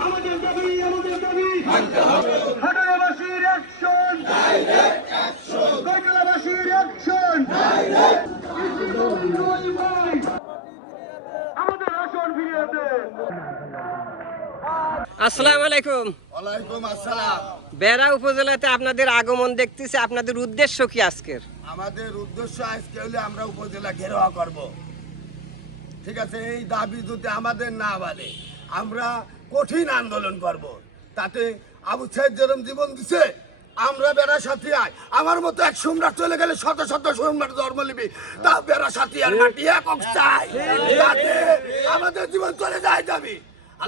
আমাদের দাবি আমাদের দাবি হাটারাবাসীর অ্যাকশন কৈতলাবাসীর অ্যাকশন আমাদের আসন ফিরিয়ে দেন আসসালামু আলাইকুম। ওয়ালাইকুম আসসালাম। বেড়া উপজেলাতে আপনাদের আগমন দেখতেছি আপনাদের উদ্দেশ্য কি আজকের? আমাদের উদ্দেশ্য আজকে হলে আমরা উপজেলা ঘেরাও করব। ঠিক আছে এই দাবি যদি আমাদের না বলে আমরা কঠিন আন্দোলন করব। তাতে আবু সাইদ যেরম জীবন দিছে আমরা বেড়া সাথী আয়। আমার মতো এক সম্রাট চলে গেলে শত শত সম্রাট জন্ম নিবি। তা বেড়া সাথী আর মাটি একক চাই। তাতে আমাদের জীবন চলে যায় যাবি